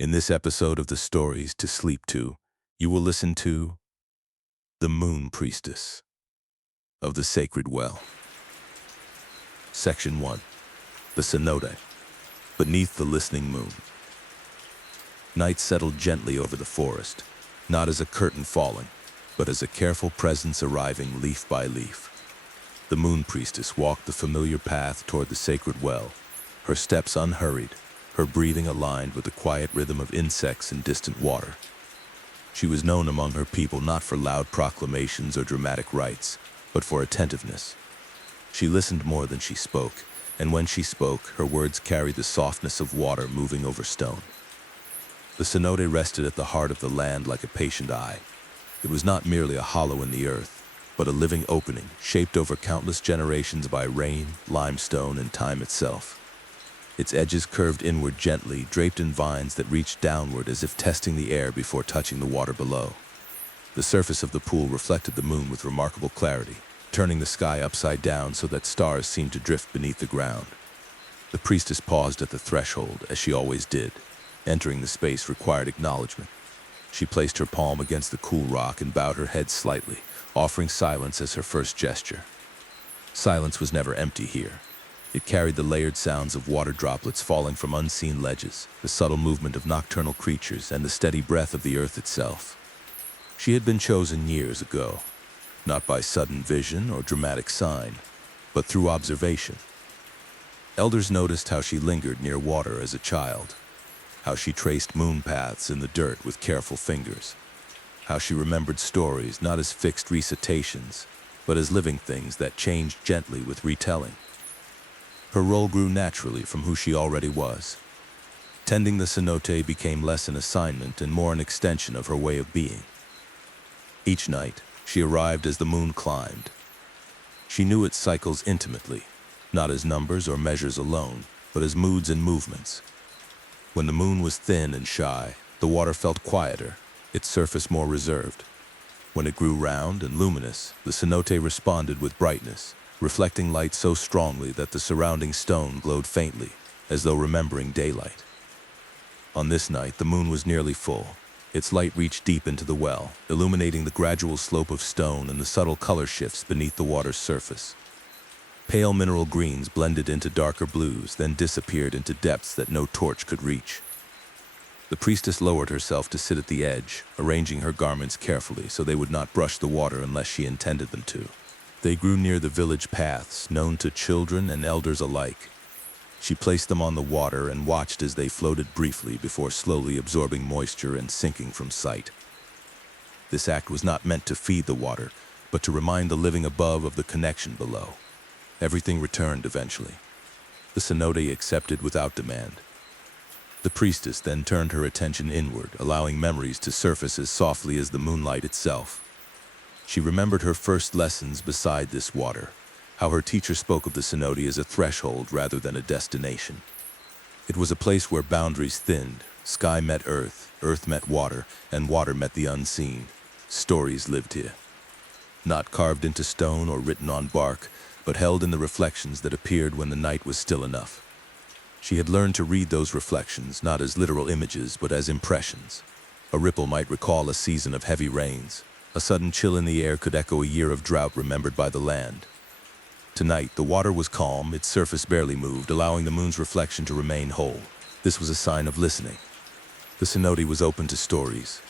In this episode of the Stories to Sleep To, you will listen to The Moon Priestess of the Sacred Well. Section 1. The Cenote, Beneath the Listening Moon. Night settled gently over the forest, not as a curtain falling, but as a careful presence arriving leaf by leaf. The Moon Priestess walked the familiar path toward the sacred well, her steps unhurried, her breathing aligned with the quiet rhythm of insects and distant water. She was known among her people not for loud proclamations or dramatic rites, but for attentiveness. She listened more than she spoke, and when she spoke, her words carried the softness of water moving over stone. The cenote rested at the heart of the land like a patient eye. It was not merely a hollow in the earth, but a living opening shaped over countless generations by rain, limestone, and time itself. Its edges curved inward gently, draped in vines that reached downward as if testing the air before touching the water below. The surface of the pool reflected the moon with remarkable clarity, turning the sky upside down so that stars seemed to drift beneath the ground. The priestess paused at the threshold, as she always did. Entering the space required acknowledgement. She placed her palm against the cool rock and bowed her head slightly, offering silence as her first gesture. Silence was never empty here. It carried the layered sounds of water droplets falling from unseen ledges, the subtle movement of nocturnal creatures, and the steady breath of the earth itself. She had been chosen years ago, not by sudden vision or dramatic sign, but through observation. Elders noticed how she lingered near water as a child, how she traced moon paths in the dirt with careful fingers, how she remembered stories not as fixed recitations, but as living things that changed gently with retelling. Her role grew naturally from who she already was. Tending the cenote became less an assignment and more an extension of her way of being. Each night, she arrived as the moon climbed. She knew its cycles intimately, not as numbers or measures alone, but as moods and movements. When the moon was thin and shy, the water felt quieter, its surface more reserved. When it grew round and luminous, the cenote responded with brightness, reflecting light so strongly that the surrounding stone glowed faintly, as though remembering daylight. On this night, the moon was nearly full. Its light reached deep into the well, illuminating the gradual slope of stone and the subtle color shifts beneath the water's surface. Pale mineral greens blended into darker blues, then disappeared into depths that no torch could reach. The priestess lowered herself to sit at the edge, arranging her garments carefully so they would not brush the water unless she intended them to. They grew near the village paths, known to children and elders alike. She placed them on the water and watched as they floated briefly before slowly absorbing moisture and sinking from sight. This act was not meant to feed the water, but to remind the living above of the connection below. Everything returned eventually. The cenote accepted without demand. The priestess then turned her attention inward, allowing memories to surface as softly as the moonlight itself. She remembered her first lessons beside this water, how her teacher spoke of the cenote as a threshold rather than a destination. It was a place where boundaries thinned, sky met earth, earth met water, and water met the unseen. Stories lived here, not carved into stone or written on bark, but held in the reflections that appeared when the night was still enough. She had learned to read those reflections not as literal images, but as impressions. A ripple might recall a season of heavy rains. A sudden chill in the air could echo a year of drought remembered by the land. Tonight, the water was calm, its surface barely moved, allowing the moon's reflection to remain whole. This was a sign of listening. The cenote was open to stories.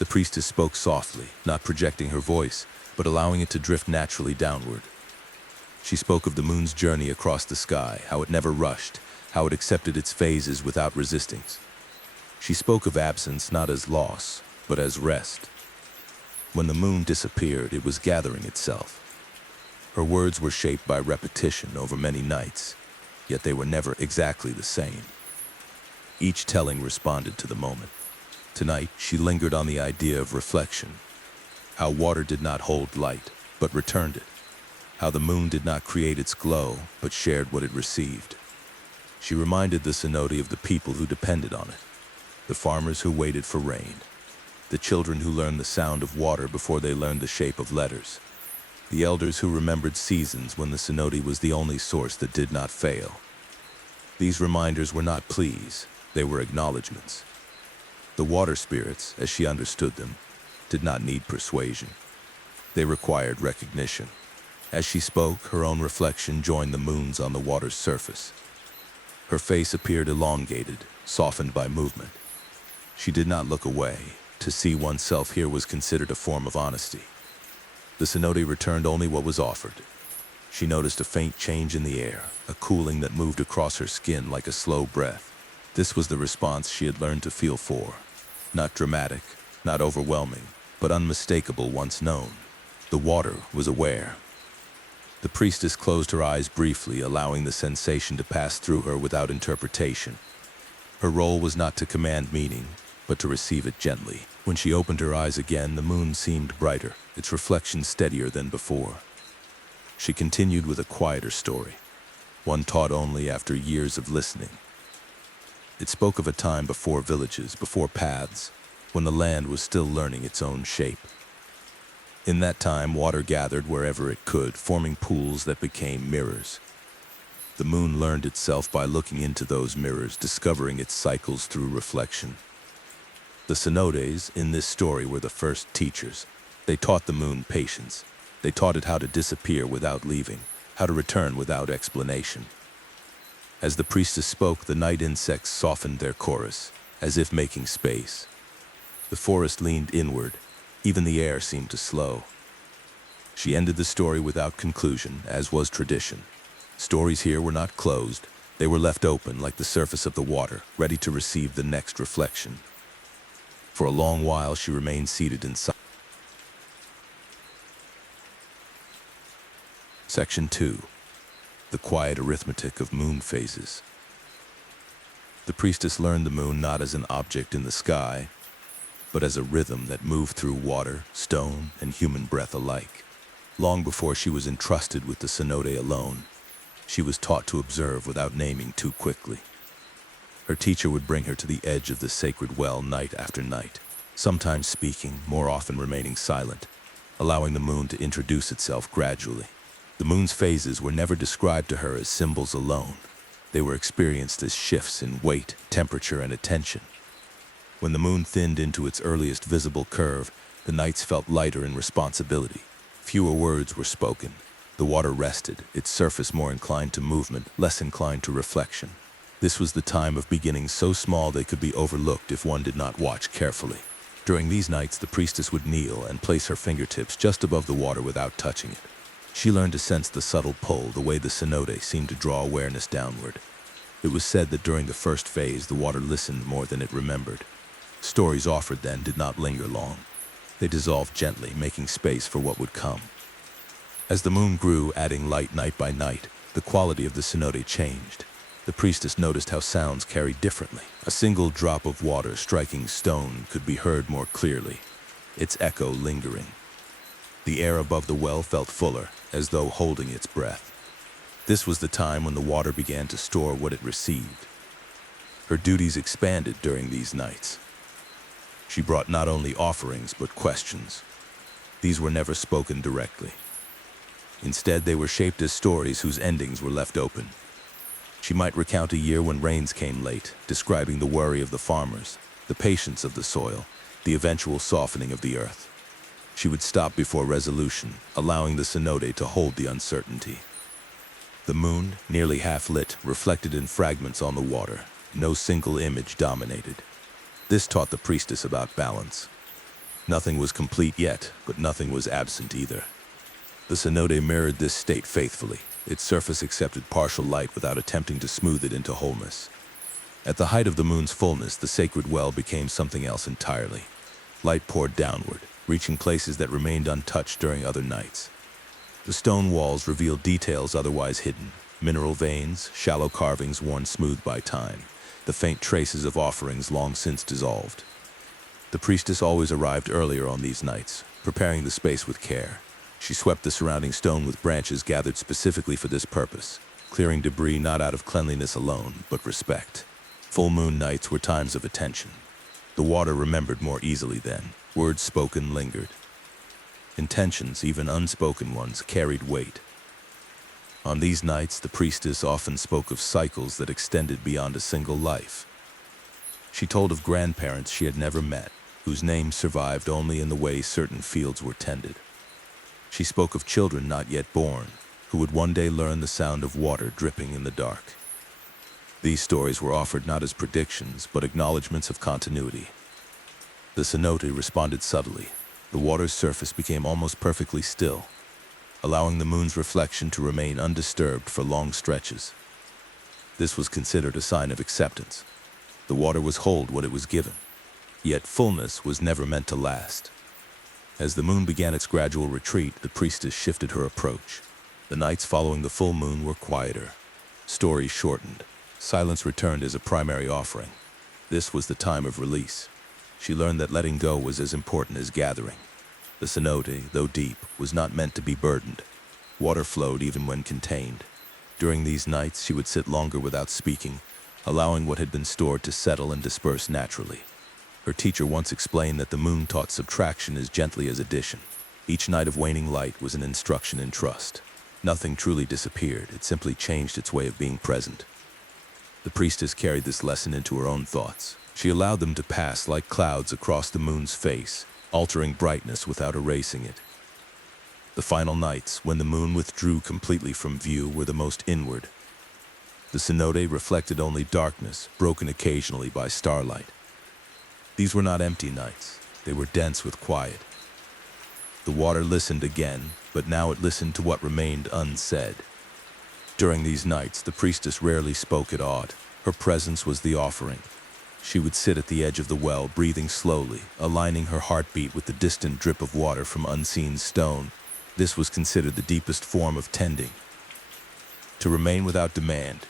The priestess spoke softly, not projecting her voice, but allowing it to drift naturally downward. She spoke of the moon's journey across the sky, how it never rushed, how it accepted its phases without resistance. She spoke of absence not as loss, but as rest. When the moon disappeared, it was gathering itself. Her words were shaped by repetition over many nights, yet they were never exactly the same. Each telling responded to the moment. Tonight, she lingered on the idea of reflection, how water did not hold light, but returned it, how the moon did not create its glow, but shared what it received. She reminded the cenote of the people who depended on it, the farmers who waited for rain, the children who learned the sound of water before they learned the shape of letters, the elders who remembered seasons when the cenote was the only source that did not fail. These reminders were not pleas, they were acknowledgments. The water spirits, as she understood them, did not need persuasion. They required recognition. As she spoke, her own reflection joined the moon's on the water's surface. Her face appeared elongated, softened by movement. She did not look away. To see oneself here was considered a form of honesty. The cenote returned only what was offered. She noticed a faint change in the air, a cooling that moved across her skin like a slow breath. This was the response she had learned to feel for. Not dramatic, not overwhelming, but unmistakable once known. The water was aware. The priestess closed her eyes briefly, allowing the sensation to pass through her without interpretation. Her role was not to command meaning, but to receive it gently. When she opened her eyes again, the moon seemed brighter, its reflection steadier than before. She continued with a quieter story, one taught only after years of listening. It spoke of a time before villages, before paths, when the land was still learning its own shape. In that time, water gathered wherever it could, forming pools that became mirrors. The moon learned itself by looking into those mirrors, discovering its cycles through reflection. The cenotes in this story were the first teachers. They taught the moon patience. They taught it how to disappear without leaving, how to return without explanation. As the priestess spoke, the night insects softened their chorus, as if making space. The forest leaned inward. Even the air seemed to slow. She ended the story without conclusion, as was tradition. Stories here were not closed. They were left open like the surface of the water, ready to receive the next reflection. For a long while she remained seated in silence. Section 2. The quiet arithmetic of moon phases. The priestess learned the moon not as an object in the sky, but as a rhythm that moved through water, stone, and human breath alike. Long before she was entrusted with the cenote alone, she was taught to observe without naming too quickly. Her teacher would bring her to the edge of the sacred well night after night, sometimes speaking, more often remaining silent, allowing the moon to introduce itself gradually. The moon's phases were never described to her as symbols alone. They were experienced as shifts in weight, temperature, and attention. When the moon thinned into its earliest visible curve, the nights felt lighter in responsibility. Fewer words were spoken. The water rested, its surface more inclined to movement, less inclined to reflection. This was the time of beginnings so small they could be overlooked if one did not watch carefully. During these nights, the priestess would kneel and place her fingertips just above the water without touching it. She learned to sense the subtle pull, the way the cenote seemed to draw awareness downward. It was said that during the first phase, the water listened more than it remembered. Stories offered then did not linger long. They dissolved gently, making space for what would come. As the moon grew, adding light night by night, the quality of the cenote changed. The priestess noticed how sounds carried differently. A single drop of water striking stone could be heard more clearly, its echo lingering. The air above the well felt fuller, as though holding its breath. This was the time when the water began to store what it received. Her duties expanded during these nights. She brought not only offerings, but questions. These were never spoken directly. Instead, they were shaped as stories whose endings were left open. She might recount a year when rains came late, describing the worry of the farmers, the patience of the soil, the eventual softening of the earth. She would stop before resolution, allowing the cenote to hold the uncertainty. The moon, nearly half-lit, reflected in fragments on the water. No single image dominated. This taught the priestess about balance. Nothing was complete yet, but nothing was absent either. The cenote mirrored this state faithfully. Its surface accepted partial light without attempting to smooth it into wholeness. At the height of the moon's fullness, the sacred well became something else entirely. Light poured downward, reaching places that remained untouched during other nights. The stone walls revealed details otherwise hidden: mineral veins, shallow carvings worn smooth by time, the faint traces of offerings long since dissolved. The priestess always arrived earlier on these nights, preparing the space with care. She swept the surrounding stone with branches gathered specifically for this purpose, clearing debris not out of cleanliness alone, but respect. Full moon nights were times of attention. The water remembered more easily then. Words spoken lingered. Intentions, even unspoken ones, carried weight. On these nights, the priestess often spoke of cycles that extended beyond a single life. She told of grandparents she had never met, whose names survived only in the way certain fields were tended. She spoke of children not yet born, who would one day learn the sound of water dripping in the dark. These stories were offered not as predictions, but acknowledgments of continuity. The cenote responded subtly. The water's surface became almost perfectly still, allowing the moon's reflection to remain undisturbed for long stretches. This was considered a sign of acceptance. The water was hold what it was given, yet fullness was never meant to last. As the moon began its gradual retreat, the priestess shifted her approach. The nights following the full moon were quieter. Stories shortened. Silence returned as a primary offering. This was the time of release. She learned that letting go was as important as gathering. The cenote, though deep, was not meant to be burdened. Water flowed even when contained. During these nights, she would sit longer without speaking, allowing what had been stored to settle and disperse naturally. Her teacher once explained that the moon taught subtraction as gently as addition. Each night of waning light was an instruction in trust. Nothing truly disappeared, it simply changed its way of being present. The priestess carried this lesson into her own thoughts. She allowed them to pass like clouds across the moon's face, altering brightness without erasing it. The final nights, when the moon withdrew completely from view, were the most inward. The cenote reflected only darkness, broken occasionally by starlight. These were not empty nights. They were dense with quiet. The water listened again, but now it listened to what remained unsaid. During these nights, the priestess rarely spoke at all. Her presence was the offering. She would sit at the edge of the well, breathing slowly, aligning her heartbeat with the distant drip of water from unseen stone. This was considered the deepest form of tending. To remain without demand,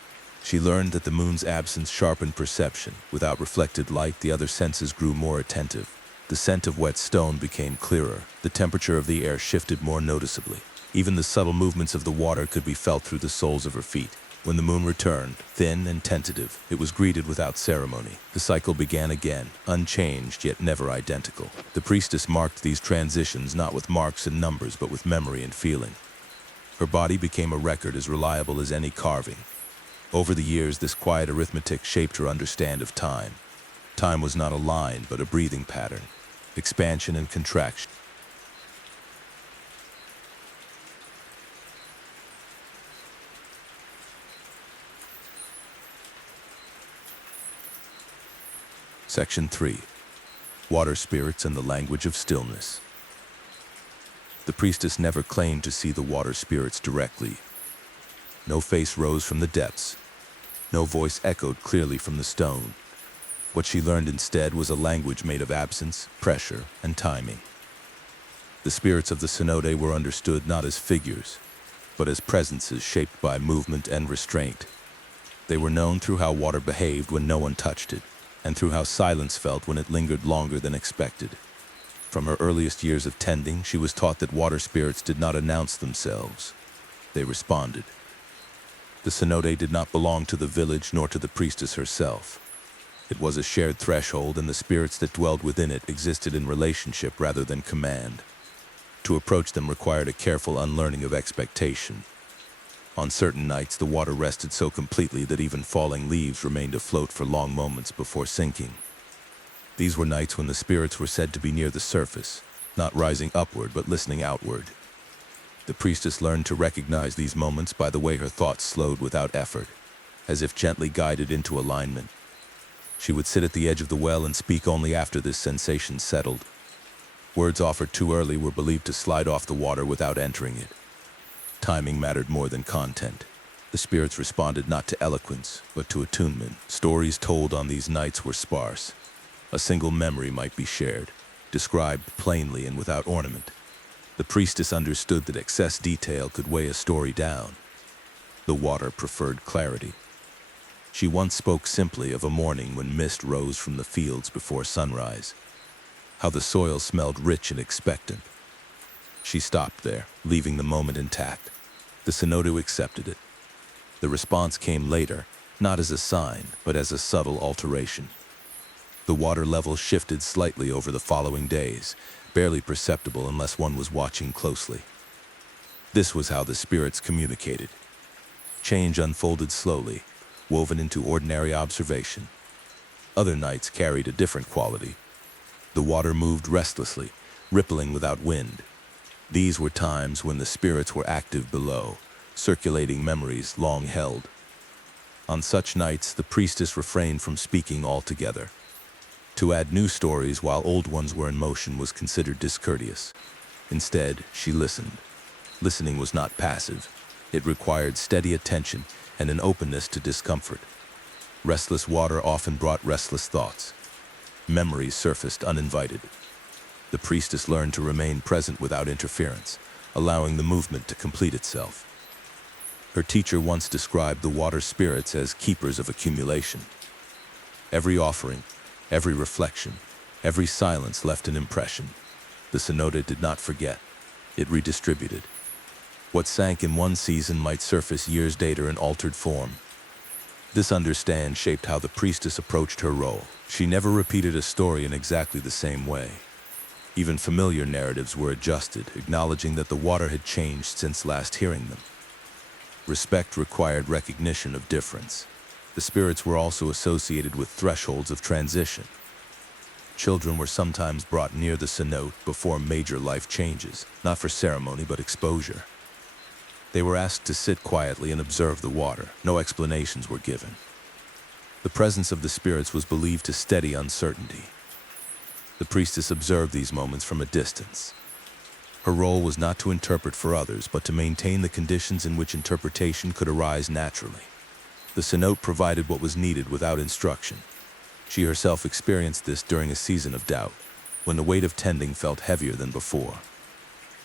she learned that the moon's absence sharpened perception. Without reflected light, the other senses grew more attentive. The scent of wet stone became clearer. The temperature of the air shifted more noticeably. Even the subtle movements of the water could be felt through the soles of her feet. When the moon returned, thin and tentative, it was greeted without ceremony. The cycle began again, unchanged yet never identical. The priestess marked these transitions not with marks and numbers, but with memory and feeling. Her body became a record as reliable as any carving. Over the years, this quiet arithmetic shaped her understanding of time. Time was not a line, but a breathing pattern, expansion and contraction. Section 3. Water spirits and the language of stillness. The priestess never claimed to see the water spirits directly. No face rose from the depths. No voice echoed clearly from the stone. What she learned instead was a language made of absence, pressure, and timing. The spirits of the cenote were understood not as figures, but as presences shaped by movement and restraint. They were known through how water behaved when no one touched it, and through how silence felt when it lingered longer than expected. From her earliest years of tending, she was taught that water spirits did not announce themselves. They responded. The cenote did not belong to the village nor to the priestess herself. It was a shared threshold, and the spirits that dwelled within it existed in relationship rather than command. To approach them required a careful unlearning of expectation. On certain nights, the water rested so completely that even falling leaves remained afloat for long moments before sinking. These were nights when the spirits were said to be near the surface, not rising upward but listening outward. The priestess learned to recognize these moments by the way her thoughts slowed without effort, as if gently guided into alignment. She would sit at the edge of the well and speak only after this sensation settled. Words offered too early were believed to slide off the water without entering it. Timing mattered more than content. The spirits responded not to eloquence, but to attunement. Stories told on these nights were sparse. A single memory might be shared, described plainly and without ornament. The priestess understood that excess detail could weigh a story down. The water preferred clarity. She once spoke simply of a morning when mist rose from the fields before sunrise, how the soil smelled rich and expectant. She stopped there, leaving the moment intact. The cenote accepted it. The response came later, not as a sign, but as a subtle alteration. The water level shifted slightly over the following days, barely perceptible unless one was watching closely. This was how the spirits communicated. Change unfolded slowly, woven into ordinary observation. Other nights carried a different quality. The water moved restlessly, rippling without wind. These were times when the spirits were active below, circulating memories long held. On such nights, the priestess refrained from speaking altogether. To add new stories while old ones were in motion was considered discourteous. Instead, she listened. Listening was not passive. It required steady attention and an openness to discomfort. Restless water often brought restless thoughts. Memories surfaced uninvited. The priestess learned to remain present without interference, allowing the movement to complete itself. Her teacher once described the water spirits as keepers of accumulation. Every offering, every reflection, every silence left an impression. The cenote did not forget. It redistributed. What sank in one season might surface years later in altered form. This understanding shaped how the priestess approached her role. She never repeated a story in exactly the same way. Even familiar narratives were adjusted, acknowledging that the water had changed since last hearing them. Respect required recognition of difference. The spirits were also associated with thresholds of transition. Children were sometimes brought near the cenote before major life changes, not for ceremony but exposure. They were asked to sit quietly and observe the water. No explanations were given. The presence of the spirits was believed to steady uncertainty. The priestess observed these moments from a distance. Her role was not to interpret for others, but to maintain the conditions in which interpretation could arise naturally. The cenote provided what was needed without instruction. She herself experienced this during a season of doubt, when the weight of tending felt heavier than before.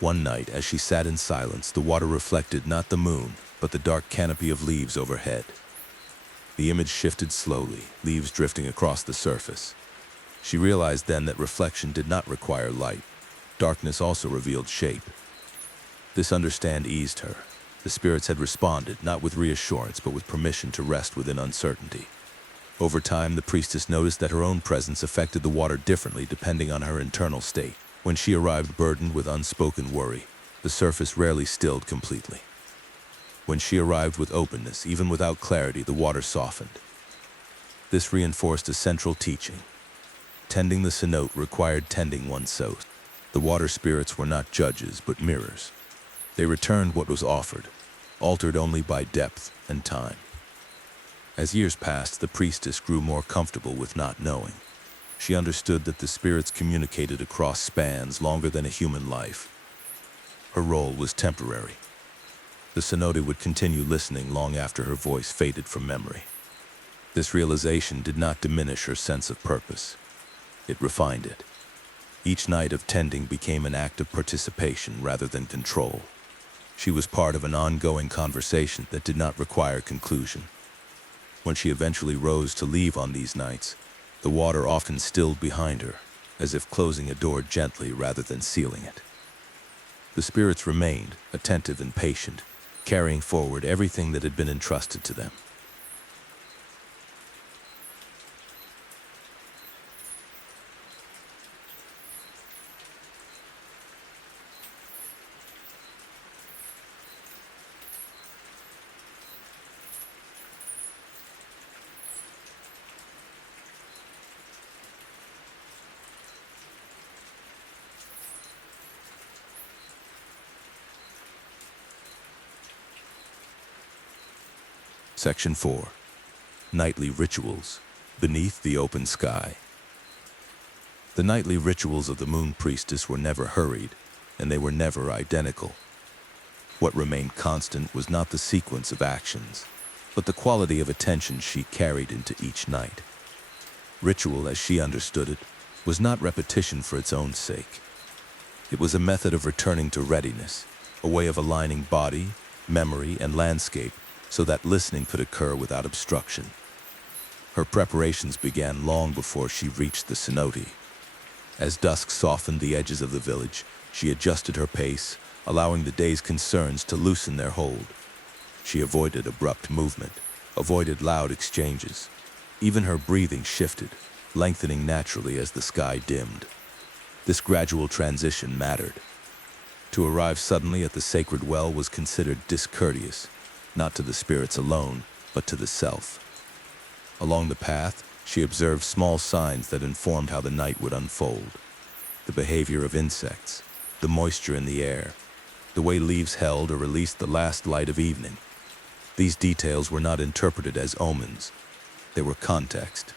One night, as she sat in silence, the water reflected not the moon, but the dark canopy of leaves overhead. The image shifted slowly, leaves drifting across the surface. She realized then that reflection did not require light. Darkness also revealed shape. This understanding eased her. The spirits had responded, not with reassurance, but with permission to rest within uncertainty. Over time, the priestess noticed that her own presence affected the water differently depending on her internal state. When she arrived burdened with unspoken worry, the surface rarely stilled completely. When she arrived with openness, even without clarity, the water softened. This reinforced a central teaching. Tending the cenote required tending oneself. The water spirits were not judges, but mirrors. They returned what was offered, altered only by depth and time. As years passed, the priestess grew more comfortable with not knowing. She understood that the spirits communicated across spans longer than a human life. Her role was temporary. The cenote would continue listening long after her voice faded from memory. This realization did not diminish her sense of purpose. It refined it. Each night of tending became an act of participation rather than control. She was part of an ongoing conversation that did not require conclusion. When she eventually rose to leave on these nights, the water often stilled behind her, as if closing a door gently rather than sealing it. The spirits remained, attentive and patient, carrying forward everything that had been entrusted to them. Section 4. Nightly Rituals, Beneath the Open Sky. The nightly rituals of the Moon Priestess were never hurried, and they were never identical. What remained constant was not the sequence of actions, but the quality of attention she carried into each night. Ritual, as she understood it, was not repetition for its own sake. It was a method of returning to readiness, a way of aligning body, memory, and landscape so that listening could occur without obstruction. Her preparations began long before she reached the cenote. As dusk softened the edges of the village, she adjusted her pace, allowing the day's concerns to loosen their hold. She avoided abrupt movement, avoided loud exchanges. Even her breathing shifted, lengthening naturally as the sky dimmed. This gradual transition mattered. To arrive suddenly at the sacred well was considered discourteous, not to the spirits alone, but to the self. Along the path, She observed small signs that informed how the night would unfold. The behavior of insects, the moisture in the air, the way leaves held or released the last light of evening. These details were not interpreted as omens. They were context.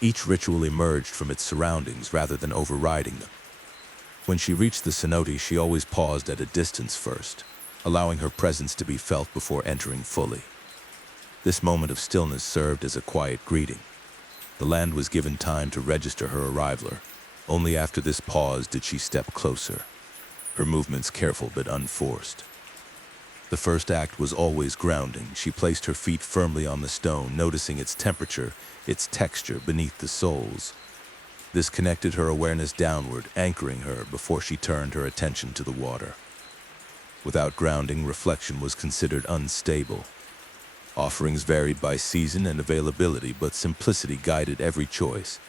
Each ritual emerged from its surroundings rather than overriding them. When she reached the cenote, she always paused at a distance first, allowing her presence to be felt before entering fully. This moment of stillness served as a quiet greeting. The land was given time to register her arrival. Only after this pause did she step closer, her movements careful but unforced. The first act was always grounding. She placed her feet firmly on the stone, noticing its temperature, its texture beneath the soles. This connected her awareness downward, anchoring her before she turned her attention to the water. Without grounding, reflection was considered unstable. Offerings varied by season and availability, but simplicity guided every choice.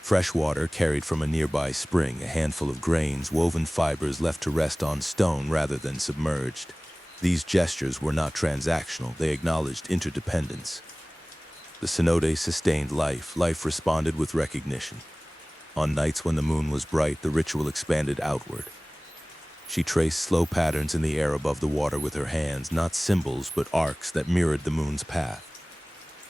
Fresh water carried from a nearby spring, a handful of grains, woven fibers left to rest on stone rather than submerged. These gestures were not transactional, they acknowledged interdependence. The cenote sustained life. Life responded with recognition. On nights when the moon was bright, the ritual expanded outward. She traced slow patterns in the air above the water with her hands, not symbols, but arcs that mirrored the moon's path.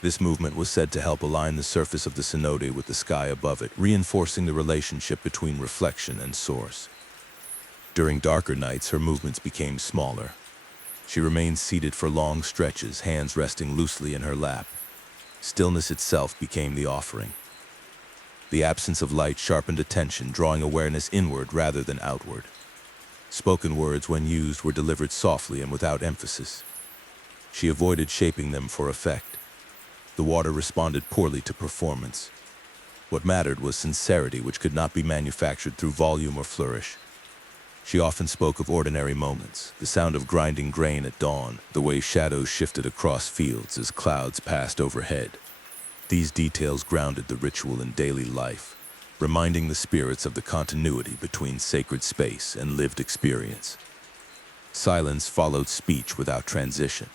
This movement was said to help align the surface of the cenote with the sky above it, reinforcing the relationship between reflection and source. During darker nights, her movements became smaller. She remained seated for long stretches, hands resting loosely in her lap. Stillness itself became the offering. The absence of light sharpened attention, drawing awareness inward rather than outward. Spoken words, when used, were delivered softly and without emphasis. She avoided shaping them for effect. The water responded poorly to performance. What mattered was sincerity, which could not be manufactured through volume or flourish. She often spoke of ordinary moments, the sound of grinding grain at dawn, the way shadows shifted across fields as clouds passed overhead. These details grounded the ritual in daily life, reminding the spirits of the continuity between sacred space and lived experience. Silence followed speech without transition.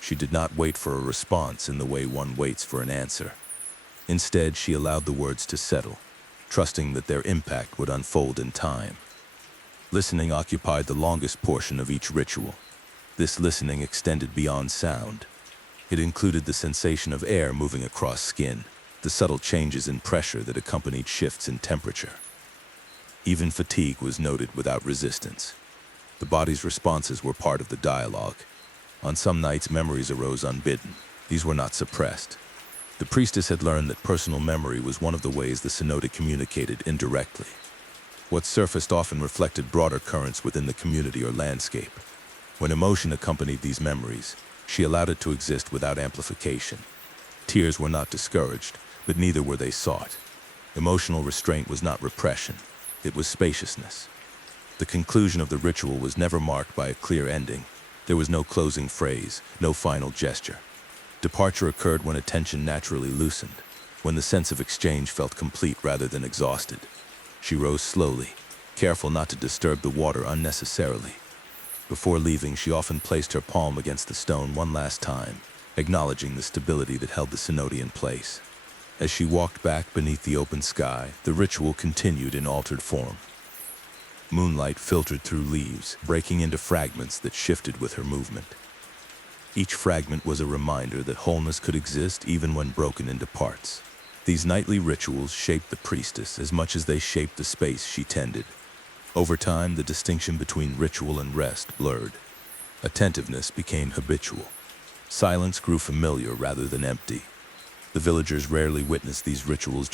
She did not wait for a response in the way one waits for an answer. Instead, she allowed the words to settle, trusting that their impact would unfold in time. Listening occupied the longest portion of each ritual. This listening extended beyond sound. It included the sensation of air moving across skin, the subtle changes in pressure that accompanied shifts in temperature. Even fatigue was noted without resistance. The body's responses were part of the dialogue. On some nights, memories arose unbidden. These were not suppressed. The priestess had learned that personal memory was one of the ways the cenote communicated indirectly. What surfaced often reflected broader currents within the community or landscape. When emotion accompanied these memories, she allowed it to exist without amplification. Tears were not discouraged, but neither were they sought. Emotional restraint was not repression, it was spaciousness. The conclusion of the ritual was never marked by a clear ending. There was no closing phrase, no final gesture. Departure occurred when attention naturally loosened, when the sense of exchange felt complete rather than exhausted. She rose slowly, careful not to disturb the water unnecessarily. Before leaving, she often placed her palm against the stone one last time, acknowledging the stability that held the cenote in place. As she walked back beneath the open sky, the ritual continued in altered form. Moonlight filtered through leaves, breaking into fragments that shifted with her movement. Each fragment was a reminder that wholeness could exist even when broken into parts. These nightly rituals shaped the priestess as much as they shaped the space she tended. Over time, the distinction between ritual and rest blurred. Attentiveness became habitual. Silence grew familiar rather than empty. The villagers rarely witnessed these rituals.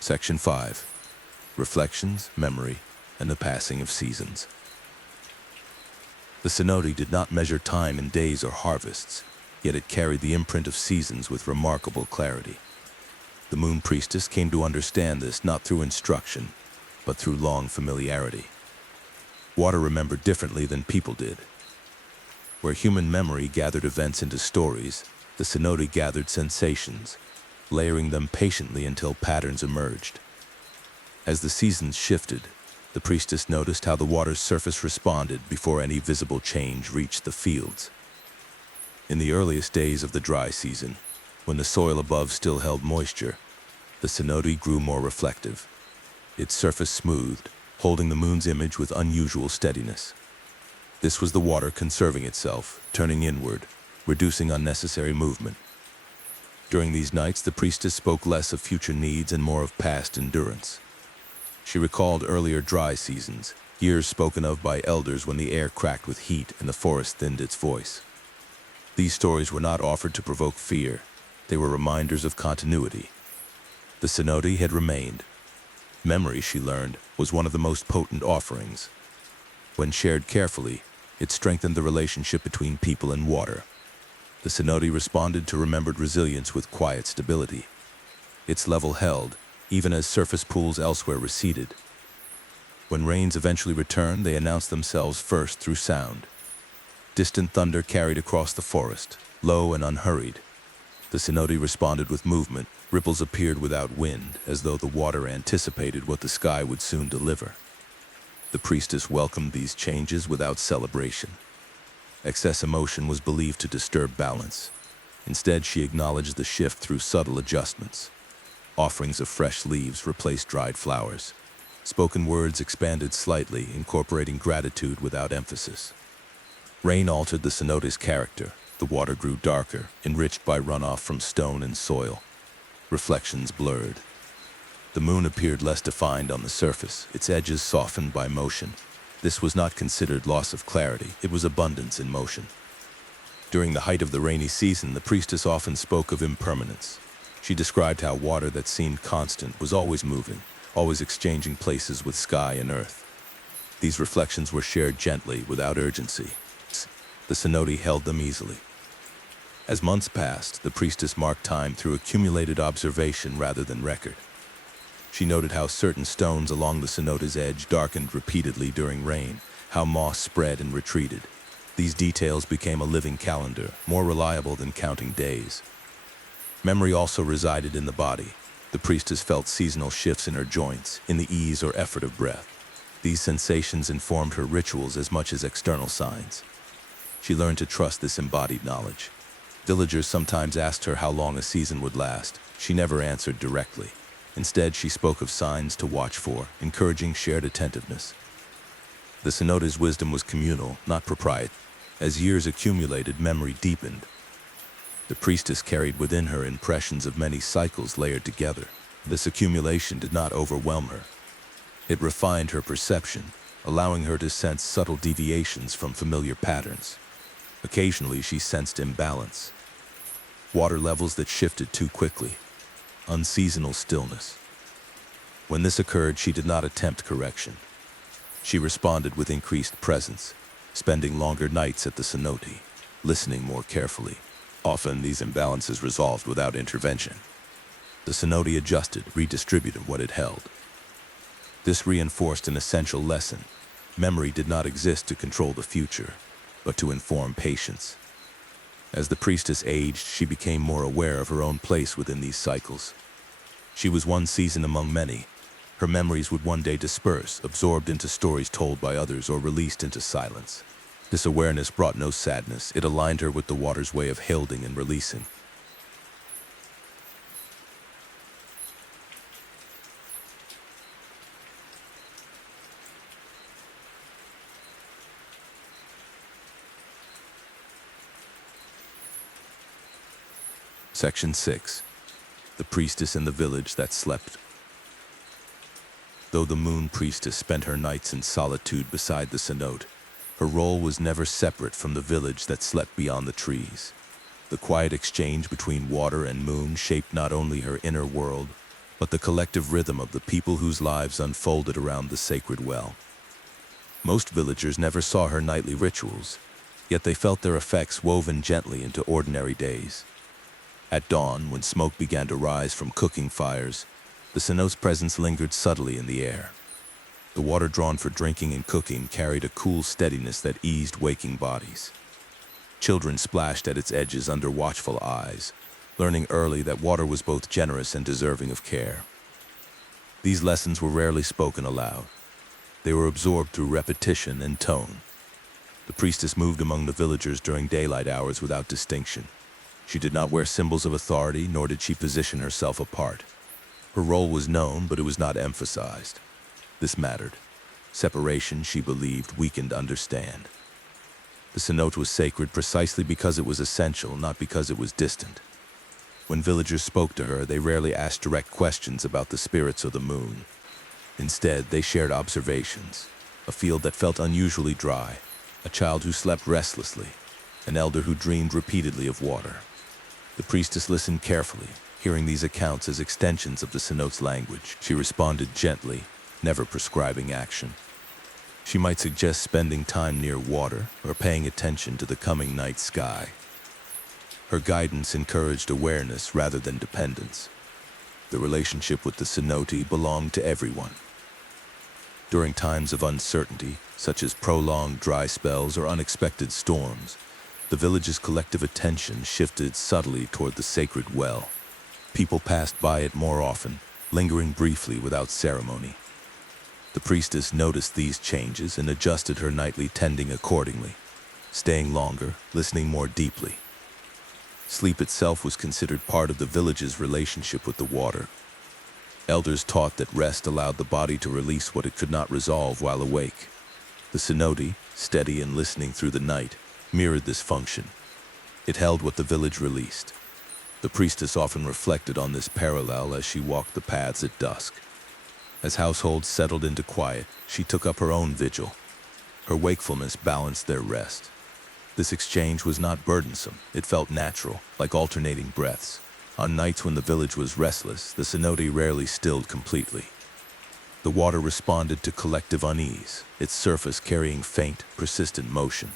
Section 5. Reflections, Memory, and the Passing of Seasons. The cenote did not measure time in days or harvests, yet it carried the imprint of seasons with remarkable clarity. The moon priestess came to understand this not through instruction, but through long familiarity. Water remembered differently than people did. Where human memory gathered events into stories, the cenote gathered sensations. layering them patiently until patterns emerged. As the seasons shifted, the priestess noticed how the water's surface responded before any visible change reached the fields. In the earliest days of the dry season, when the soil above still held moisture, the cenote grew more reflective, its surface smoothed, holding the moon's image with unusual steadiness. This was the water conserving itself, turning inward, reducing unnecessary movement. During these nights, the priestess spoke less of future needs and more of past endurance. She recalled earlier dry seasons, years spoken of by elders when the air cracked with heat and the forest thinned its voice. These stories were not offered to provoke fear. They were reminders of continuity. The cenote had remained. Memory, she learned, was one of the most potent offerings. When shared carefully, it strengthened the relationship between people and water. The cenote responded to remembered resilience with quiet stability. Its level held, even as surface pools elsewhere receded. When rains eventually returned, they announced themselves first through sound. Distant thunder carried across the forest, low and unhurried. The cenote responded with movement. Ripples appeared without wind, as though the water anticipated what the sky would soon deliver. The priestess welcomed these changes without celebration. Excess emotion was believed to disturb balance. Instead, she acknowledged the shift through subtle adjustments. Offerings of fresh leaves replaced dried flowers. Spoken words expanded slightly, incorporating gratitude without emphasis. Rain altered the cenote's character. The water grew darker, enriched by runoff from stone and soil. Reflections blurred. The moon appeared less defined on the surface, its edges softened by motion. This was not considered loss of clarity, it was abundance in motion. During the height of the rainy season, the priestess often spoke of impermanence. She described how water that seemed constant was always moving, always exchanging places with sky and earth. These reflections were shared gently, without urgency. The cenote held them easily. As months passed, the priestess marked time through accumulated observation rather than record. She noted how certain stones along the cenote's edge darkened repeatedly during rain, how moss spread and retreated. These details became a living calendar, more reliable than counting days. Memory also resided in the body. The priestess felt seasonal shifts in her joints, in the ease or effort of breath. These sensations informed her rituals as much as external signs. She learned to trust this embodied knowledge. Villagers sometimes asked her how long a season would last. She never answered directly. Instead, she spoke of signs to watch for, encouraging shared attentiveness. The cenote's wisdom was communal, not proprietary. As years accumulated, memory deepened. The priestess carried within her impressions of many cycles layered together. This accumulation did not overwhelm her. It refined her perception, allowing her to sense subtle deviations from familiar patterns. Occasionally, she sensed imbalance. Water levels that shifted too quickly. Unseasonal stillness. When this occurred, she did not attempt correction. She responded with increased presence, spending longer nights at the cenote, listening more carefully. Often, these imbalances resolved without intervention. The cenote adjusted, redistributed what it held. This reinforced an essential lesson. Memory did not exist to control the future, but to inform patience. As the priestess aged, she became more aware of her own place within these cycles. She was one season among many. Her memories would one day disperse, absorbed into stories told by others or released into silence. This awareness brought no sadness. It aligned her with the water's way of holding and releasing. Section 6. The Priestess in the Village That Slept. Though the moon priestess spent her nights in solitude beside the cenote, her role was never separate from the village that slept beyond the trees. The quiet exchange between water and moon shaped not only her inner world, but the collective rhythm of the people whose lives unfolded around the sacred well. Most villagers never saw her nightly rituals, yet they felt their effects woven gently into ordinary days. At dawn, when smoke began to rise from cooking fires, the cenote's presence lingered subtly in the air. The water drawn for drinking and cooking carried a cool steadiness that eased waking bodies. Children splashed at its edges under watchful eyes, learning early that water was both generous and deserving of care. These lessons were rarely spoken aloud. They were absorbed through repetition and tone. The priestess moved among the villagers during daylight hours without distinction. She did not wear symbols of authority, nor did she position herself apart. Her role was known, but it was not emphasized. This mattered. Separation, she believed, weakened understand. The cenote was sacred precisely because it was essential, not because it was distant. When villagers spoke to her, they rarely asked direct questions about the spirits or the moon. Instead, they shared observations. A field that felt unusually dry, a child who slept restlessly, an elder who dreamed repeatedly of water. The priestess listened carefully, hearing these accounts as extensions of the cenote's language. She responded gently, never prescribing action. She might suggest spending time near water or paying attention to the coming night sky. Her guidance encouraged awareness rather than dependence. The relationship with the cenote belonged to everyone. During times of uncertainty, such as prolonged dry spells or unexpected storms, the village's collective attention shifted subtly toward the sacred well. People passed by it more often, lingering briefly without ceremony. The priestess noticed these changes and adjusted her nightly tending accordingly, staying longer, listening more deeply. Sleep itself was considered part of the village's relationship with the water. Elders taught that rest allowed the body to release what it could not resolve while awake. The cenote, steady and listening through the night, mirrored this function. It held what the village released. The priestess often reflected on this parallel as she walked the paths at dusk. As households settled into quiet, she took up her own vigil. Her wakefulness balanced their rest. This exchange was not burdensome. It felt natural, like alternating breaths. On nights when the village was restless, the cenote rarely stilled completely. The water responded to collective unease, its surface carrying faint, persistent motion.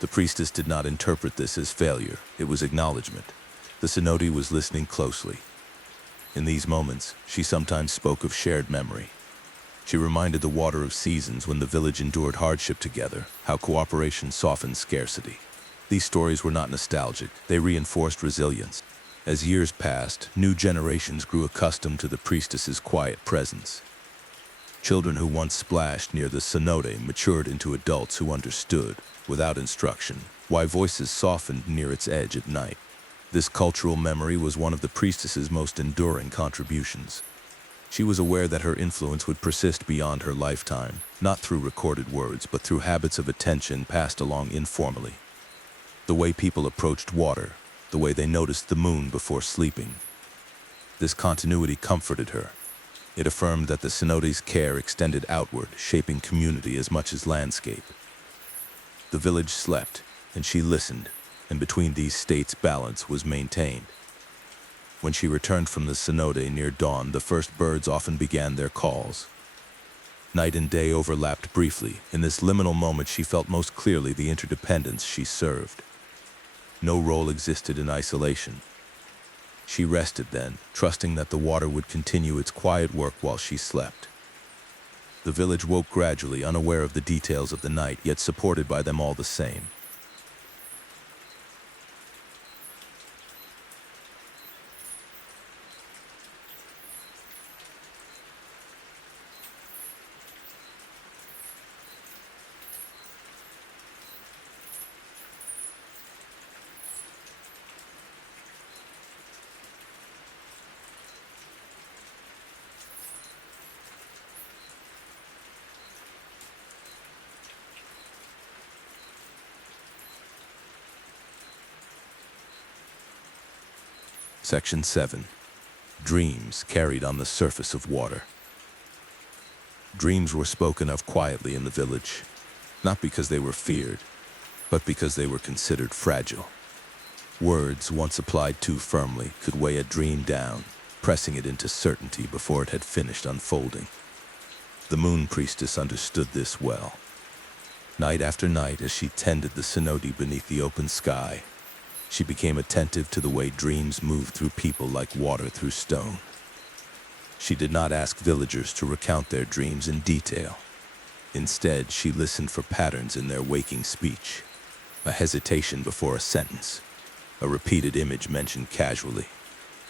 The priestess did not interpret this as failure. It was acknowledgement. The cenote was listening closely. In these moments, she sometimes spoke of shared memory. She reminded the water of seasons when the village endured hardship together, how cooperation softened scarcity. These stories were not nostalgic. They reinforced resilience. As years passed, new generations grew accustomed to the priestess's quiet presence. Children who once splashed near the cenote matured into adults who understood, without instruction, why voices softened near its edge at night. This cultural memory was one of the priestess's most enduring contributions. She was aware that her influence would persist beyond her lifetime, not through recorded words, but through habits of attention passed along informally. The way people approached water, the way they noticed the moon before sleeping. This continuity comforted her. It affirmed that the cenote's care extended outward, shaping community as much as landscape. The village slept, and she listened, and between these states balance was maintained. When she returned from the cenote near dawn, the first birds often began their calls. Night and day overlapped briefly. In this liminal moment, she felt most clearly the interdependence she served. No role existed in isolation. She rested then, trusting that the water would continue its quiet work while she slept. The village woke gradually, unaware of the details of the night, yet supported by them all the same. Section 7. Dreams carried on the surface of water. Dreams were spoken of quietly in the village, not because they were feared, but because they were considered fragile. Words, once applied too firmly, could weigh a dream down, pressing it into certainty before it had finished unfolding. The moon priestess understood this well. Night after night, as she tended the cenote beneath the open sky, she became attentive to the way dreams moved through people like water through stone. She did not ask villagers to recount their dreams in detail. Instead, she listened for patterns in their waking speech, a hesitation before a sentence, a repeated image mentioned casually,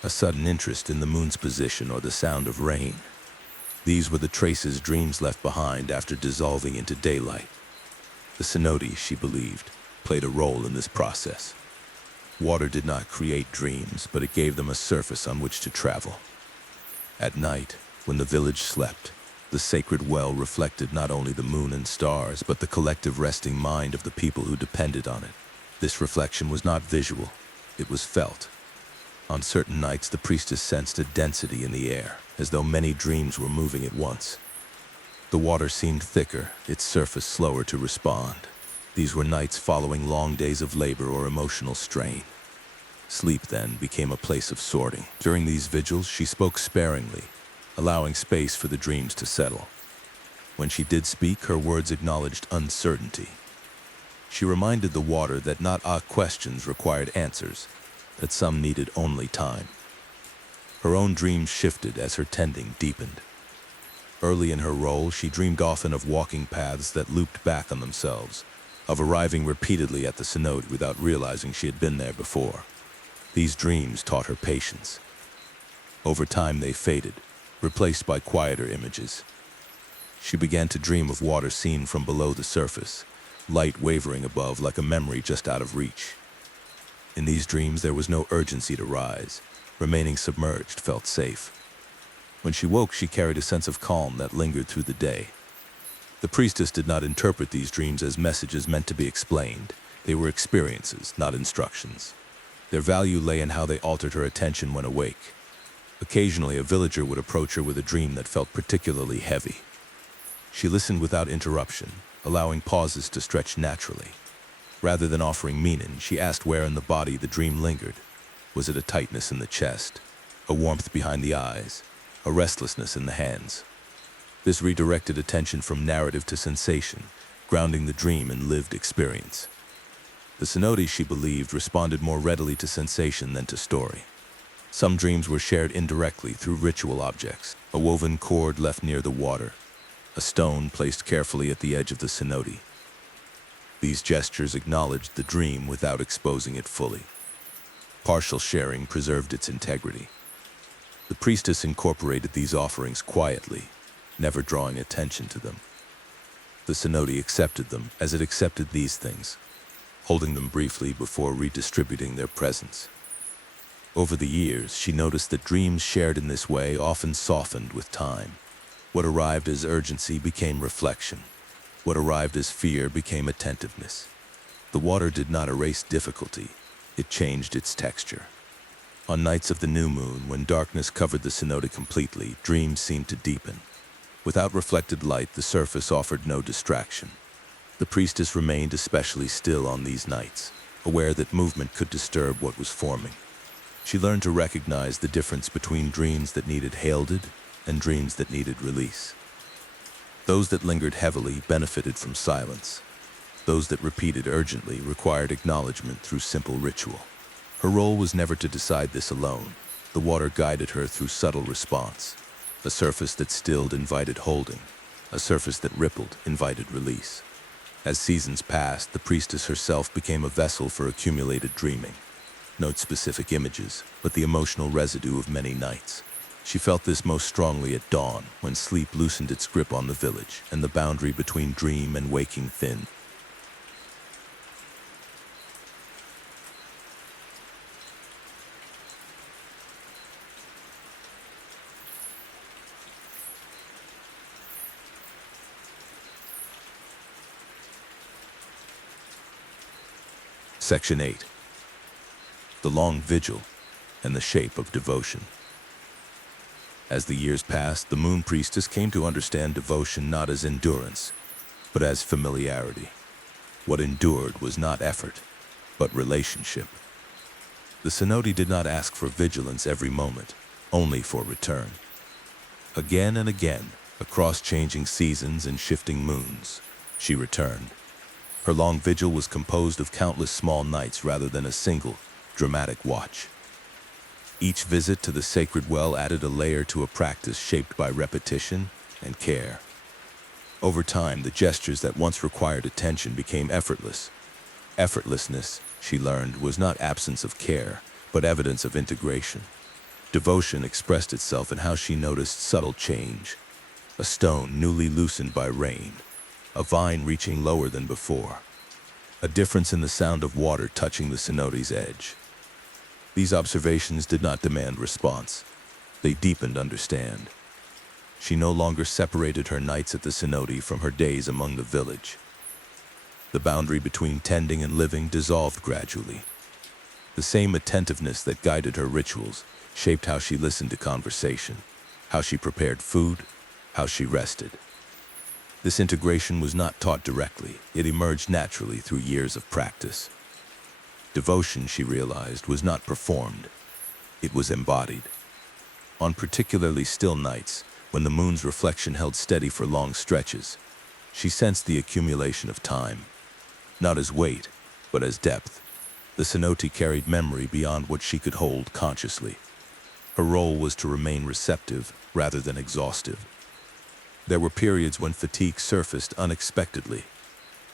a sudden interest in the moon's position or the sound of rain. These were the traces dreams left behind after dissolving into daylight. The cenote, she believed, played a role in this process. Water did not create dreams, but it gave them a surface on which to travel. At night, when the village slept, the sacred well reflected not only the moon and stars, but the collective resting mind of the people who depended on it. This reflection was not visual, it was felt. On certain nights, the priestess sensed a density in the air, as though many dreams were moving at once. The water seemed thicker, its surface slower to respond. These were nights following long days of labor or emotional strain. Sleep, then, became a place of sorting. During these vigils, she spoke sparingly, allowing space for the dreams to settle. When she did speak, her words acknowledged uncertainty. She reminded the water that not all questions required answers, that some needed only time. Her own dreams shifted as her tending deepened. Early in her role, she dreamed often of walking paths that looped back on themselves, of arriving repeatedly at the cenote without realizing she had been there before. These dreams taught her patience. Over time, they faded, replaced by quieter images. She began to dream of water seen from below the surface, light wavering above like a memory just out of reach. In these dreams, there was no urgency to rise. Remaining submerged felt safe. When she woke, she carried a sense of calm that lingered through the day. The priestess did not interpret these dreams as messages meant to be explained. They were experiences, not instructions. Their value lay in how they altered her attention when awake. Occasionally, a villager would approach her with a dream that felt particularly heavy. She listened without interruption, allowing pauses to stretch naturally. Rather than offering meaning, she asked where in the body the dream lingered. Was it a tightness in the chest, a warmth behind the eyes, a restlessness in the hands? This redirected attention from narrative to sensation, grounding the dream in lived experience. The cenote, she believed, responded more readily to sensation than to story. Some dreams were shared indirectly through ritual objects, a woven cord left near the water, a stone placed carefully at the edge of the cenote. These gestures acknowledged the dream without exposing it fully. Partial sharing preserved its integrity. The priestess incorporated these offerings quietly, never drawing attention to them. The cenote accepted them as it accepted these things, holding them briefly before redistributing their presence. Over the years, she noticed that dreams shared in this way often softened with time. What arrived as urgency became reflection. What arrived as fear became attentiveness. The water did not erase difficulty, it changed its texture. On nights of the new moon, when darkness covered the cenote completely, dreams seemed to deepen. Without reflected light, the surface offered no distraction. The priestess remained especially still on these nights, aware that movement could disturb what was forming. She learned to recognize the difference between dreams that needed heralded and dreams that needed release. Those that lingered heavily benefited from silence. Those that repeated urgently required acknowledgement through simple ritual. Her role was never to decide this alone. The water guided her through subtle response. A surface that stilled invited holding. A surface that rippled invited release. As seasons passed, the priestess herself became a vessel for accumulated dreaming. Not specific images, but the emotional residue of many nights. She felt this most strongly at dawn, when sleep loosened its grip on the village, and the boundary between dream and waking thinned. Section 8. The long vigil and the shape of devotion. As the years passed, the moon priestess came to understand devotion not as endurance, but as familiarity. What endured was not effort, but relationship. The cenote did not ask for vigilance every moment, only for return. Again and again, across changing seasons and shifting moons, she returned. Her long vigil was composed of countless small nights rather than a single, dramatic watch. Each visit to the sacred well added a layer to a practice shaped by repetition and care. Over time, the gestures that once required attention became effortless. Effortlessness she learned, was not absence of care, but evidence of integration. Devotion expressed itself in how she noticed subtle change. A stone newly loosened by rain, a vine reaching lower than before, a difference in the sound of water touching the cenote's edge. These observations did not demand response. They deepened understand. She no longer separated her nights at the cenote from her days among the village. The boundary between tending and living dissolved gradually. The same attentiveness that guided her rituals shaped how she listened to conversation, how she prepared food, how she rested. This integration was not taught directly. It emerged naturally through years of practice. Devotion, she realized, was not performed. It was embodied. On particularly still nights, when the moon's reflection held steady for long stretches, she sensed the accumulation of time, not as weight, but as depth. The cenote carried memory beyond what she could hold consciously. Her role was to remain receptive rather than exhaustive. There were periods when fatigue surfaced unexpectedly,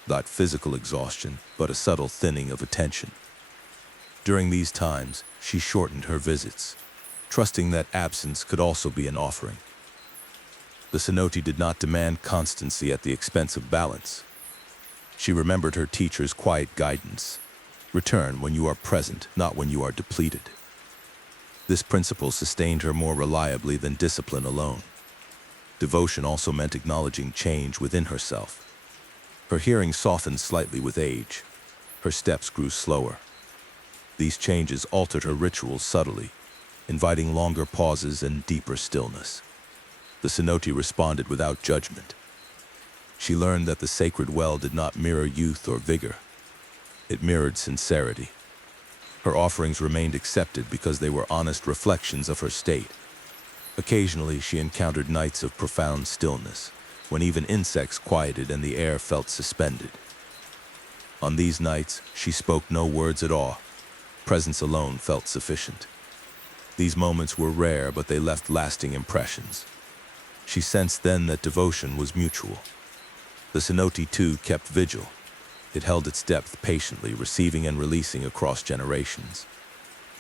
not physical exhaustion, but a subtle thinning of attention. During these times, she shortened her visits, trusting that absence could also be an offering. The cenote did not demand constancy at the expense of balance. She remembered her teacher's quiet guidance. Return when you are present, not when you are depleted. This principle sustained her more reliably than discipline alone. Devotion also meant acknowledging change within herself. Her hearing softened slightly with age. Her steps grew slower. These changes altered her rituals subtly, inviting longer pauses and deeper stillness. The cenote responded without judgment. She learned that the sacred well did not mirror youth or vigor. It mirrored sincerity. Her offerings remained accepted because they were honest reflections of her state. Occasionally, she encountered nights of profound stillness, when even insects quieted and the air felt suspended. On these nights, she spoke no words at all. Presence alone felt sufficient. These moments were rare, but they left lasting impressions. She sensed then that devotion was mutual. The cenote, too, kept vigil. It held its depth patiently, receiving and releasing across generations.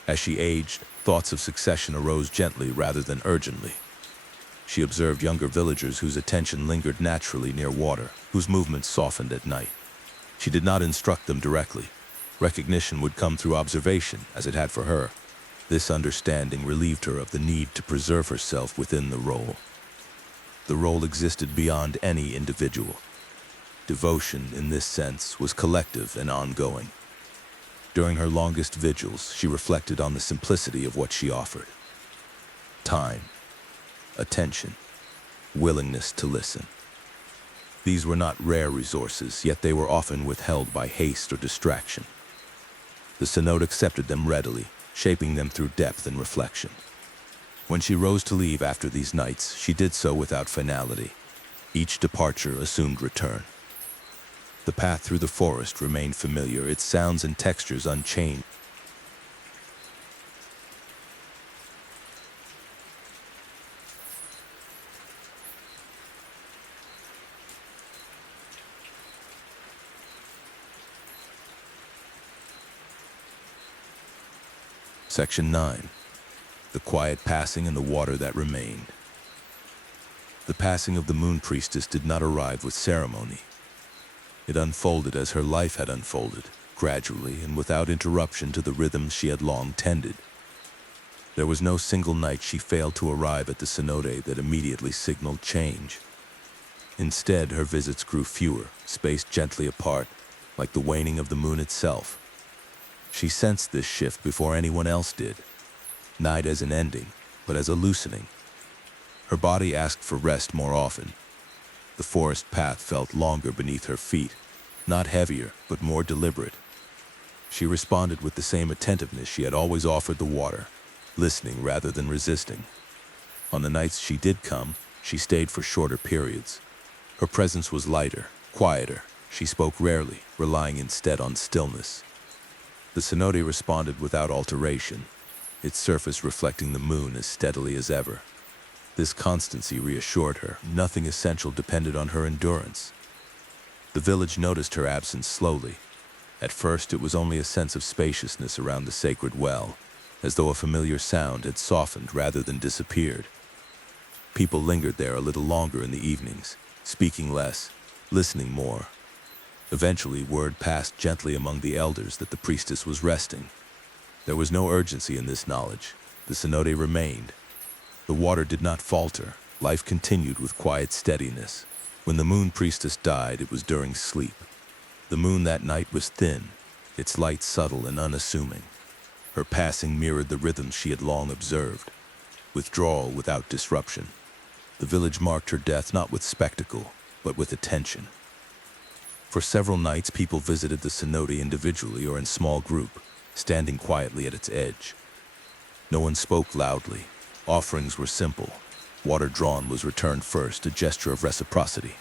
As she aged, thoughts of succession arose gently rather than urgently. She observed younger villagers whose attention lingered naturally near water, whose movements softened at night. She did not instruct them directly. Recognition would come through observation, as it had for her. This understanding relieved her of the need to preserve herself within the role. The role existed beyond any individual. Devotion, in this sense, was collective and ongoing. During her longest vigils, she reflected on the simplicity of what she offered. Time, attention, willingness to listen. These were not rare resources, yet they were often withheld by haste or distraction. The cenote accepted them readily, shaping them through depth and reflection. When she rose to leave after these nights, she did so without finality. Each departure assumed return. The path through the forest remained familiar, its sounds and textures unchanged. Section 9. The quiet passing and the water that remained. The passing of the moon priestess did not arrive with ceremony. It unfolded as her life had unfolded, gradually and without interruption to the rhythms she had long tended. There was no single night she failed to arrive at the cenote that immediately signaled change. Instead, her visits grew fewer, spaced gently apart, like the waning of the moon itself. She sensed this shift before anyone else did, not as an ending, but as a loosening. Her body asked for rest more often. The forest path felt longer beneath her feet, not heavier, but more deliberate. She responded with the same attentiveness she had always offered the water, listening rather than resisting. On the nights she did come, she stayed for shorter periods. Her presence was lighter, quieter. She spoke rarely, relying instead on stillness. The cenote responded without alteration, its surface reflecting the moon as steadily as ever. This constancy reassured her. Nothing essential depended on her endurance. The village noticed her absence slowly. At first, it was only a sense of spaciousness around the sacred well, as though a familiar sound had softened rather than disappeared. People lingered there a little longer in the evenings, speaking less, listening more. Eventually, word passed gently among the elders that the priestess was resting. There was no urgency in this knowledge. The cenote remained. The water did not falter. Life continued with quiet steadiness. When the moon priestess died, it was during sleep. The moon that night was thin, its light subtle and unassuming. Her passing mirrored the rhythms she had long observed. Withdrawal without disruption. The village marked her death not with spectacle, but with attention. For several nights, people visited the cenote individually or in small group, standing quietly at its edge. No one spoke loudly. Offerings were simple. Water drawn was returned first, a gesture of reciprocity.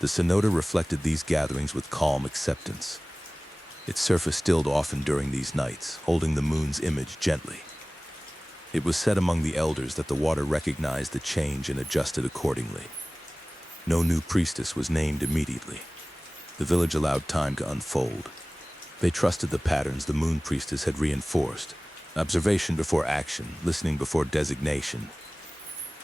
The cenote reflected these gatherings with calm acceptance. Its surface stilled often during these nights, holding the moon's image gently. It was said among the elders that the water recognized the change and adjusted accordingly. No new priestess was named immediately. The village allowed time to unfold. They trusted the patterns the moon priestess had reinforced. Observation before action, listening before designation.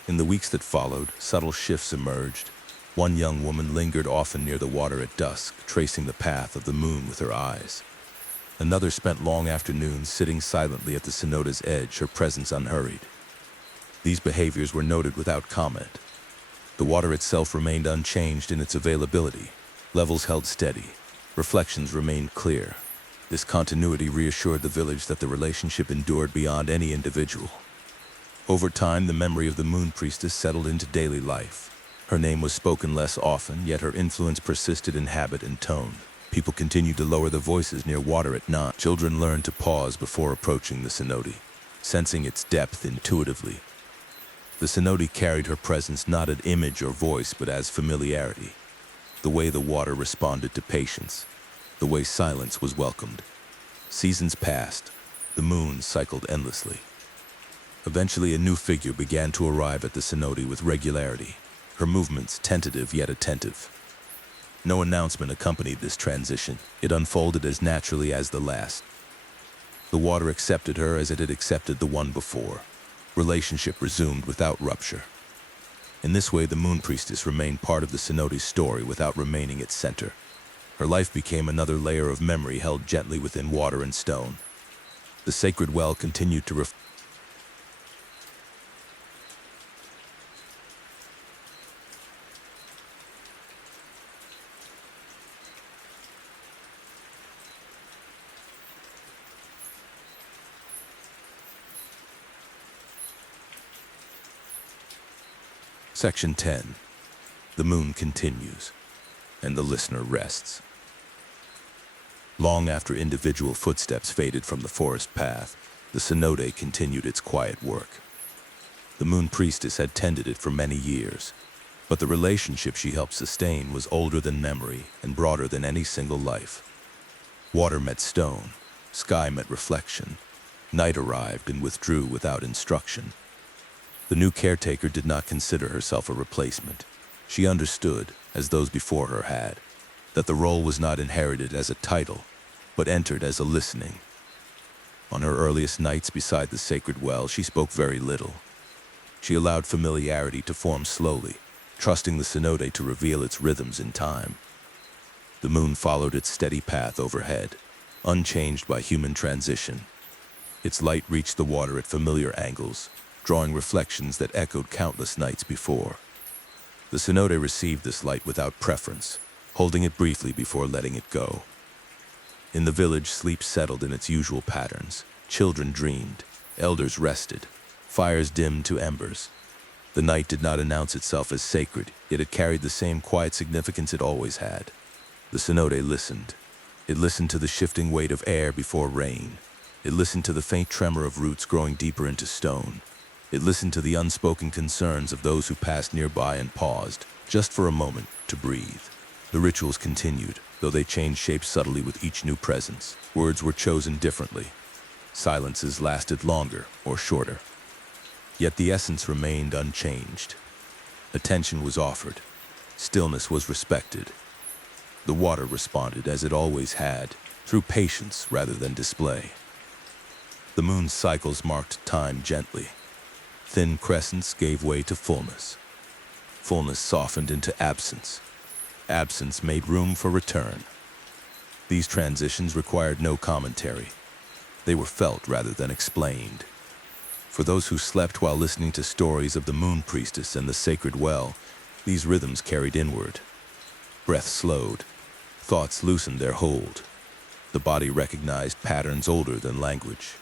In the weeks that followed, subtle shifts emerged. One young woman lingered often near the water at dusk, tracing the path of the moon with her eyes. Another spent long afternoons sitting silently at the cenote's edge, her presence unhurried. These behaviors were noted without comment. The water itself remained unchanged in its availability. Levels held steady. Reflections remained clear. This continuity reassured the village that the relationship endured beyond any individual. Over time, the memory of the moon priestess settled into daily life. Her name was spoken less often, yet her influence persisted in habit and tone. People continued to lower their voices near water at night. Children learned to pause before approaching the cenote, sensing its depth intuitively. The cenote carried her presence not as image or voice, but as familiarity. The way the water responded to patience, the way silence was welcomed. Seasons passed. The moon cycled endlessly. Eventually, a new figure began to arrive at the cenote with regularity, her movements tentative yet attentive. No announcement accompanied this transition. It unfolded as naturally as the last. The water accepted her as it had accepted the one before. Relationship resumed without rupture. In this way, the moon priestess remained part of the cenote's story without remaining its center. Her life became another layer of memory held gently within water and stone. The sacred well continued to Section 10. The moon continues, and the listener rests. Long after individual footsteps faded from the forest path, the cenote continued its quiet work. The moon priestess had tended it for many years, but the relationship she helped sustain was older than memory and broader than any single life. Water met stone, sky met reflection. Night arrived and withdrew without instruction. The new caretaker did not consider herself a replacement. She understood, as those before her had, that the role was not inherited as a title, but entered as a listening. On her earliest nights beside the sacred well, she spoke very little. She allowed familiarity to form slowly, trusting the cenote to reveal its rhythms in time. The moon followed its steady path overhead, unchanged by human transition. Its light reached the water at familiar angles, drawing reflections that echoed countless nights before. The cenote received this light without preference, holding it briefly before letting it go. In the village, sleep settled in its usual patterns. Children dreamed, elders rested, fires dimmed to embers. The night did not announce itself as sacred, yet it carried the same quiet significance it always had. The cenote listened. It listened to the shifting weight of air before rain. It listened to the faint tremor of roots growing deeper into stone. It listened to the unspoken concerns of those who passed nearby and paused, just for a moment, to breathe. The rituals continued, though they changed shape subtly with each new presence. Words were chosen differently. Silences lasted longer or shorter. Yet the essence remained unchanged. Attention was offered. Stillness was respected. The water responded as it always had, through patience rather than display. The moon's cycles marked time gently. Thin crescents gave way to fullness. Fullness softened into absence. Absence made room for return. These transitions required no commentary. They were felt rather than explained. For those who slept while listening to stories of the moon priestess and the sacred well, these rhythms carried inward. Breath slowed. Thoughts loosened their hold. The body recognized patterns older than language.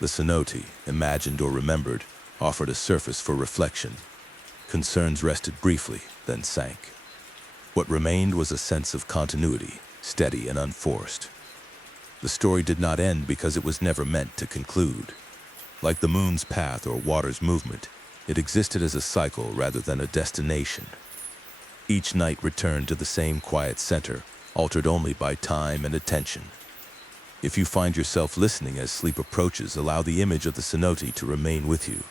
The cenote, imagined or remembered, offered a surface for reflection. Concerns rested briefly, then sank. What remained was a sense of continuity, steady and unforced. The story did not end because it was never meant to conclude. Like the moon's path or water's movement, it existed as a cycle rather than a destination. Each night returned to the same quiet center, altered only by time and attention. If you find yourself listening as sleep approaches, allow the image of the cenote to remain with you.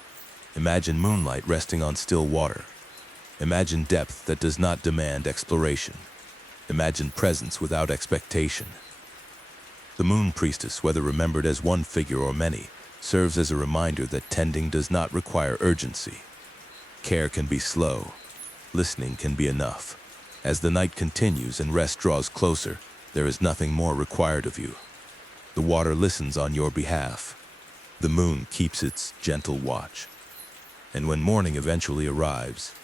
Imagine moonlight resting on still water. Imagine depth that does not demand exploration. Imagine presence without expectation. The moon priestess, whether remembered as one figure or many, serves as a reminder that tending does not require urgency. Care can be slow. Listening can be enough. As the night continues and rest draws closer, there is nothing more required of you. The water listens on your behalf. The moon keeps its gentle watch. And when morning eventually arrives,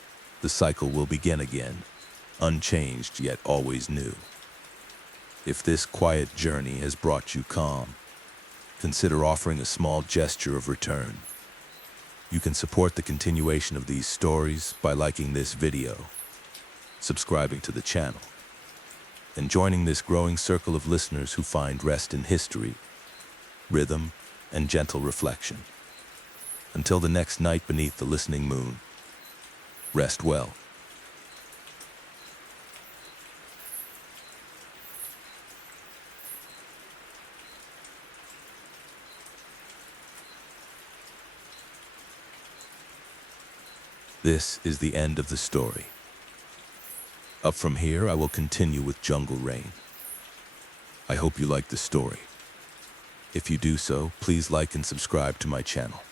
the cycle will begin again, unchanged yet always new. If this quiet journey has brought you calm, consider offering a small gesture of return. You can support the continuation of these stories by liking this video, subscribing to the channel, and joining this growing circle of listeners who find rest in history, rhythm, and gentle reflection. Until the next night beneath the listening moon, rest well. This is the end of the story. Up from here, I will continue with Jungle Rain. I hope you like the story. If you do so, please like and subscribe to my channel.